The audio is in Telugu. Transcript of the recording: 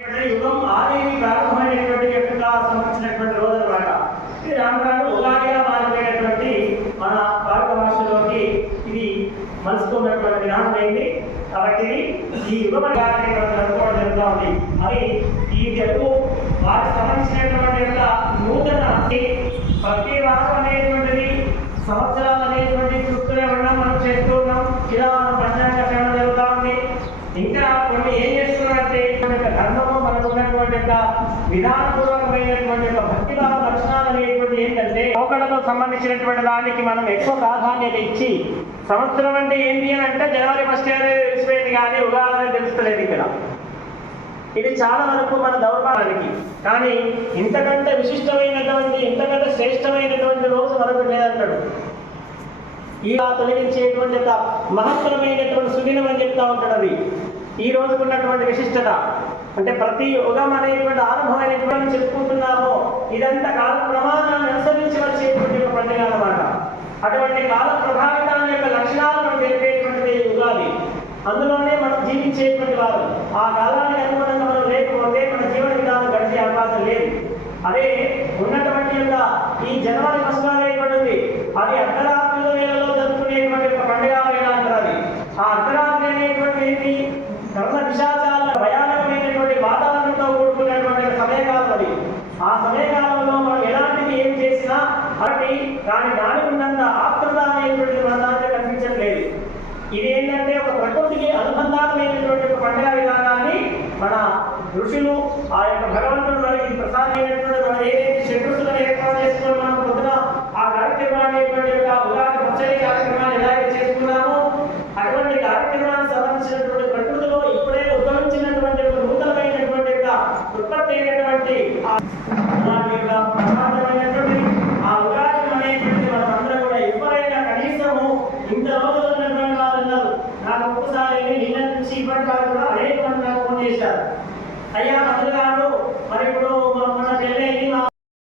యుగం ఆదేవి ప్రారంభమైనటువంటి యొక్క సంబంధించినటువంటి రోజు అనమాట. ఇది రాను రాను ఉగాదిగా మారిపోయినటువంటి మన భారత భాషలోకి ఇది మలుచుకున్నటువంటి విధానం అయింది. కాబట్టి ఈ యుగం జరుపుకోవడం జరుగుతూ ఉంది. మరి ఈ తెలుగు వారికి సంబంధించినటువంటి యొక్క నూతన ప్రతి వారం అనేటువంటిది సంవత్సరాలు అనేటువంటి చూస్తూనే ఉన్నాం, మనం చేస్తూ ఉన్నాం. ఇలా మనం పంచాంగ శ్రవణం జరుగుతూ ఉంది. ఇంకా కొన్ని ఏం చేస్తున్నారంటే ధర్మము మనకు ఉన్నటువంటి యొక్క విధానపూర్వకమైనటువంటి యొక్క భక్తిభావ లక్షణాలు అనేటువంటి ఏంటంటే పోకడకు సంబంధించినటువంటి దానికి మనం ఎక్కువ ప్రాధాన్యత ఇచ్చి సంవత్సరం అంటే ఏంటి అని అంటే జనవరి 1 అనేది తెలిసిపోయింది, కానీ ఉగాది అనేది తెలుస్తలేదు. ఇక్కడ ఇది చాలా వరకు మన దౌర్భాగ్యానికి. కానీ ఇంతకంటే విశిష్టమైనటువంటి ఇంతకంటే శ్రేష్టమైనటువంటి రోజు మనకు లేదంటాడు. ఇలా తొలగించేటువంటి ఒక మహత్తరమైనటువంటి సుదినం అని చెప్తా ఉంటాడు. అది ఈ రోజుకున్నటువంటి విశిష్టత అంటే ప్రతి యుగం అనేటువంటి ఆరంభమైనటువంటి చెప్పుకుంటున్నామో ఇదంతా కాల ప్రమాణాన్ని అనుసరించి వచ్చేటువంటి ఒక పండుగ అన్నమాట. అటువంటి కాల ప్రభావితాన్ని యొక్క లక్షణాలను తెలిపేటువంటిది ఉగాది. అందులోనే మనం జీవించేటువంటి వారు ఆ కాలానికి అనుగుణంగా మనం లేకపోతే మన జీవన విధానం గడిచే అవకాశం లేదు. అదే ఉన్నటువంటి యొక్క ఈ జనవరి 1 అనేటువంటిది అది అర్ధరాత్రి వేళలో జరుపుకునేటువంటి ఒక పండుగ వేళ అంటారు. అది ఆ అర్ధరాత్రి అనేటువంటి ఏంటి కర్మ విశాచాల భయానకమైనటువంటి వాతావరణంతో కూడుకున్నటువంటి సమయకాలం. అది ఆ సమయకాలంలో మనం ఎలాంటిది ఏం చేసినా అది దానికి ఉన్నంత ఆప్తత అనేటువంటిది మన దాంట్లో కనిపించట్లేదు. ఇది ఏంటంటే ఒక ప్రకృతికి అనుబంధాలమైనటువంటి ఒక పండుగ విధానాన్ని మన ఋషులు ఆ యొక్క భగవంతుడు మనకి ప్రసాదమైనటువంటి మనం ఏదైతే షడ్రుచులను ఏర్పాటు చేసుకుని మనం పొద్దున ఆ కార్యక్రమాన్ని యొక్క ఉగాది పచ్చడి కార్యక్రమాన్ని ఎలాగైతే చేసుకున్నామో అటువంటి కార్యక్రమానికి సంబంధించినటువంటి ప్రకృతిలో ఇప్పుడే ఉద్భవించినటువంటి నూతనమైనటువంటి ఉత్పత్తి అయినటువంటి ప్రమాదమైనటువంటి ఆ ఉగాది అనేటువంటి మనం అందరం కూడా ఎవరైనా కనీసము ఇంత రోజులు ఉన్నటువంటి వాళ్ళు ఉన్నారు. నాకు ఒక్కసారి నిన్న నుంచి ఇప్పటి వరకు కూడా అనేక మంది నాకు ఫోన్ చేశారు. అయ్యా మంత్రి గారు మరి ఇప్పుడు